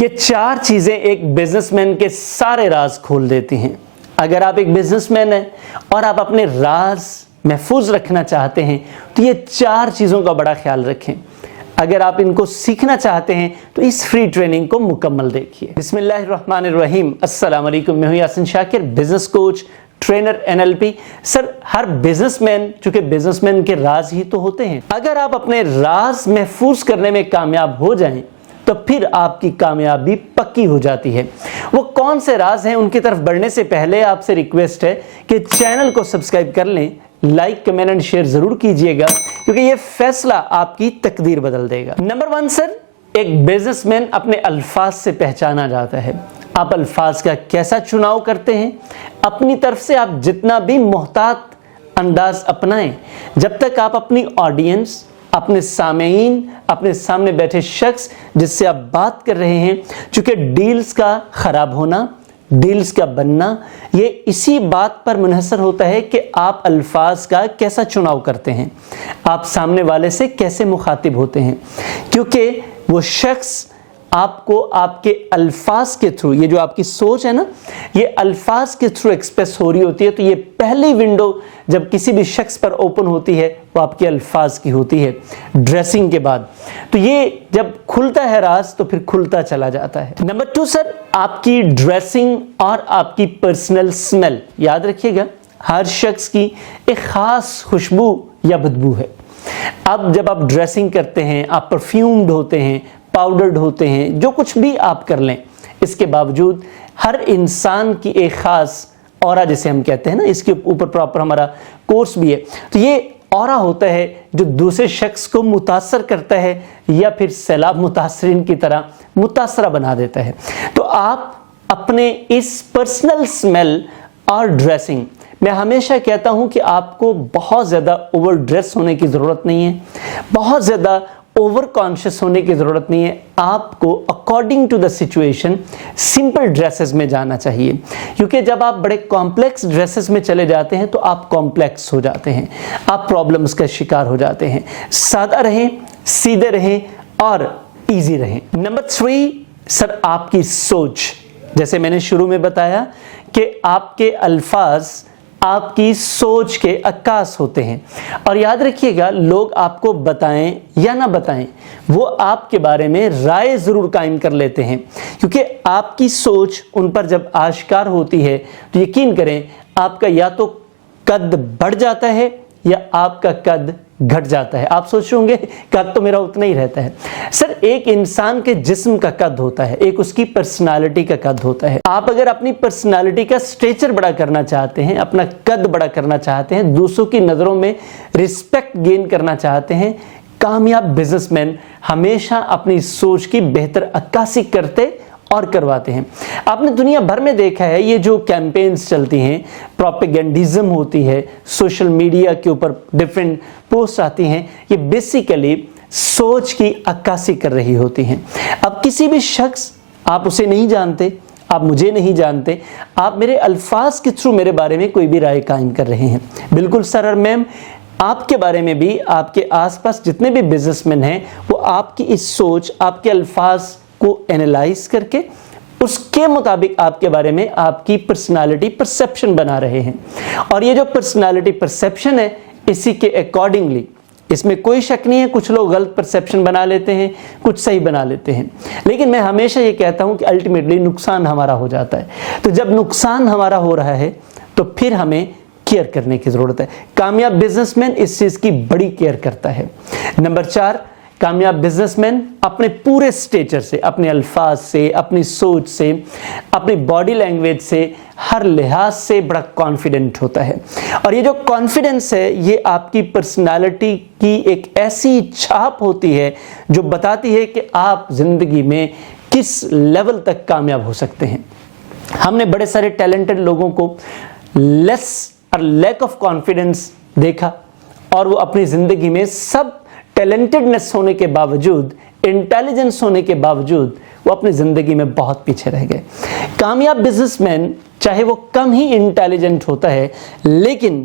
یہ چار چیزیں ایک بزنس مین کے سارے راز کھول دیتی ہیں۔ اگر آپ ایک بزنس مین ہیں اور آپ اپنے راز محفوظ رکھنا چاہتے ہیں تو یہ چار چیزوں کا بڑا خیال رکھیں۔ اگر آپ ان کو سیکھنا چاہتے ہیں تو اس فری ٹریننگ کو مکمل دیکھیے۔ بسم اللہ الرحمن الرحیم۔ السلام علیکم، میں ہوں یاسین شاکر، بزنس کوچ، ٹرینر، NLP۔ سر، ہر بزنس مین، چونکہ بزنس مین کے راز ہی تو ہوتے ہیں، اگر آپ اپنے راز محفوظ کرنے میں کامیاب ہو جائیں تو پھر آپ کی کامیابی پکی ہو جاتی ہے۔ وہ کون سے راز ہیں، ان کی طرف بڑھنے سے پہلے آپ سے ریکویسٹ ہے کہ چینل کو سبسکرائب کر لیں، لائک، کمنٹ اینڈ شیئر ضرور کیجئے گا، کیونکہ یہ فیصلہ آپ کی تقدیر بدل دے گا۔ نمبر 1 سر، ایک بزنس مین اپنے الفاظ سے پہچانا جاتا ہے۔ آپ الفاظ کا کیسا چناؤ کرتے ہیں؟ اپنی طرف سے آپ جتنا بھی محتاط انداز اپنائیں، جب تک آپ اپنی آڈینس، اپنے سامعین، اپنے سامنے بیٹھے شخص جس سے آپ بات کر رہے ہیں، چونکہ ڈیلز کا خراب ہونا، ڈیلز کا بننا، یہ اسی بات پر منحصر ہوتا ہے کہ آپ الفاظ کا کیسا چناؤ کرتے ہیں، آپ سامنے والے سے کیسے مخاطب ہوتے ہیں، کیونکہ وہ شخص آپ کو آپ کے الفاظ کے تھرو، یہ جو آپ کی سوچ ہے نا، یہ الفاظ کے تھرو ایکسپریس ہو رہی ہوتی ہے، تو یہ پہلی ونڈو جب کسی بھی شخص پر اوپن ہوتی ہے وہ آپ کے الفاظ کی ہوتی ہے، ڈریسنگ کے بعد۔ تو یہ جب کھلتا ہے راز تو پھر کھلتا چلا جاتا ہے۔ نمبر 2 سر، آپ کی ڈریسنگ اور آپ کی پرسنل سمیل۔ یاد رکھیے گا، ہر شخص کی ایک خاص خوشبو یا بدبو ہے۔ اب جب آپ ڈریسنگ کرتے ہیں، آپ پرفیومڈ ہوتے ہیں، پاؤڈرڈ ہوتے ہیں، جو کچھ بھی آپ کر لیں، اس کے باوجود ہر انسان کی ایک خاص اورا جسے ہم کہتے ہیں نا، اس کے اوپر پراپر ہمارا کورس بھی ہے، تو یہ اورا ہوتا ہے جو دوسرے شخص کو متاثر کرتا ہے یا پھر سیلاب متاثرین کی طرح متاثرہ بنا دیتا ہے۔ تو آپ اپنے اس پرسنل سمیل اور ڈریسنگ، میں ہمیشہ کہتا ہوں کہ آپ کو بہت زیادہ اوور ڈریس ہونے کی ضرورت نہیں ہے، بہت زیادہ اوور کانشیس ہونے کی ضرورت نہیں ہے۔ آپ کو according to the situation simple dresses میں جانا چاہیے، کیونکہ جب آپ بڑے کمپلیکس ڈریسز میں چلے جاتے ہیں تو آپ کمپلیکس ہو جاتے ہیں، آپ پرابلمز کا شکار ہو جاتے ہیں۔ سادہ رہیں، سیدھے رہیں اور ایزی رہیں۔ نمبر 3 سر، آپ کی سوچ۔ جیسے میں نے شروع میں بتایا کہ آپ کے الفاظ آپ کی سوچ کے عکاس ہوتے ہیں، اور یاد رکھیے گا، لوگ آپ کو بتائیں یا نہ بتائیں، وہ آپ کے بارے میں رائے ضرور قائم کر لیتے ہیں، کیونکہ آپ کی سوچ ان پر جب آشکار ہوتی ہے تو یقین کریں آپ کا یا تو قد بڑھ جاتا ہے یا آپ کا قد گھٹ جاتا ہے۔ آپ سوچ رہے ہوں گے قد تو میرا اتنا ہی رہتا ہے۔ سر، ایک انسان کے جسم کا قد ہوتا ہے، ایک اس کی پرسنالٹی کا قد ہوتا ہے۔ آپ اگر اپنی پرسنالٹی کا سٹیچر بڑا کرنا چاہتے ہیں، اپنا قد بڑا کرنا چاہتے ہیں، دوسروں کی نظروں میں رسپیکٹ گین کرنا چاہتے ہیں، کامیاب بزنس مین ہمیشہ اپنی سوچ کی بہتر عکاسی کرتے اور کرواتے ہیں۔ آپ نے دنیا بھر میں دیکھا ہے، یہ جو کیمپینز چلتی ہیں، پروپیگنڈزم ہوتی ہے، سوشل میڈیا کے اوپر ڈیفرنٹ پوسٹ آتی ہیں، یہ بیسیکلی سوچ کی عکاسی کر رہی ہوتی ہیں۔ اب کسی بھی شخص، آپ اسے نہیں جانتے، آپ مجھے نہیں جانتے، آپ میرے الفاظ کے تھرو میرے بارے میں کوئی بھی رائے قائم کر رہے ہیں۔ بالکل سر اور میم، آپ کے بارے میں بھی آپ کے آس پاس جتنے بھی بزنس مین ہیں، وہ آپ کی اس سوچ، آپ کے الفاظ کو اینالائز کر کے اس کے مطابق آپ کے بارے میں آپ کی پرسنالٹی پرسیپشن بنا رہے ہیں، اور یہ جو پرسنالٹی پرسیپشن ہے، اسی کے اکارڈنگلی، اس میں کوئی شک نہیں ہے، کچھ لوگ غلط پرسیپشن بنا لیتے ہیں، کچھ صحیح بنا لیتے ہیں، لیکن میں ہمیشہ یہ کہتا ہوں کہ الٹیمیٹلی نقصان ہمارا ہو جاتا ہے۔ تو جب نقصان ہمارا ہو رہا ہے تو پھر ہمیں کیئر کرنے کی ضرورت ہے۔ کامیاب بزنس مین اس چیز کی بڑی کیئر کرتا ہے۔ نمبر 4، کامیاب بزنس مین اپنے پورے سٹیچر سے، اپنے الفاظ سے، اپنی سوچ سے، اپنی باڈی لینگویج سے، ہر لحاظ سے بڑا کانفیڈنٹ ہوتا ہے، اور یہ جو کانفیڈنس ہے یہ آپ کی پرسنالٹی کی ایک ایسی چھاپ ہوتی ہے جو بتاتی ہے کہ آپ زندگی میں کس لیول تک کامیاب ہو سکتے ہیں۔ ہم نے بڑے سارے ٹیلنٹڈ لوگوں کو لیس اور لیک آف کانفیڈنس دیکھا، اور وہ اپنی زندگی میں سب ٹیلنٹڈنس ہونے کے باوجود، انٹیلیجنس ہونے کے باوجود، وہ اپنی زندگی میں بہت پیچھے رہ گئے۔ کامیاب بزنس مین چاہے وہ کم ہی انٹیلیجنٹ ہوتا ہے، لیکن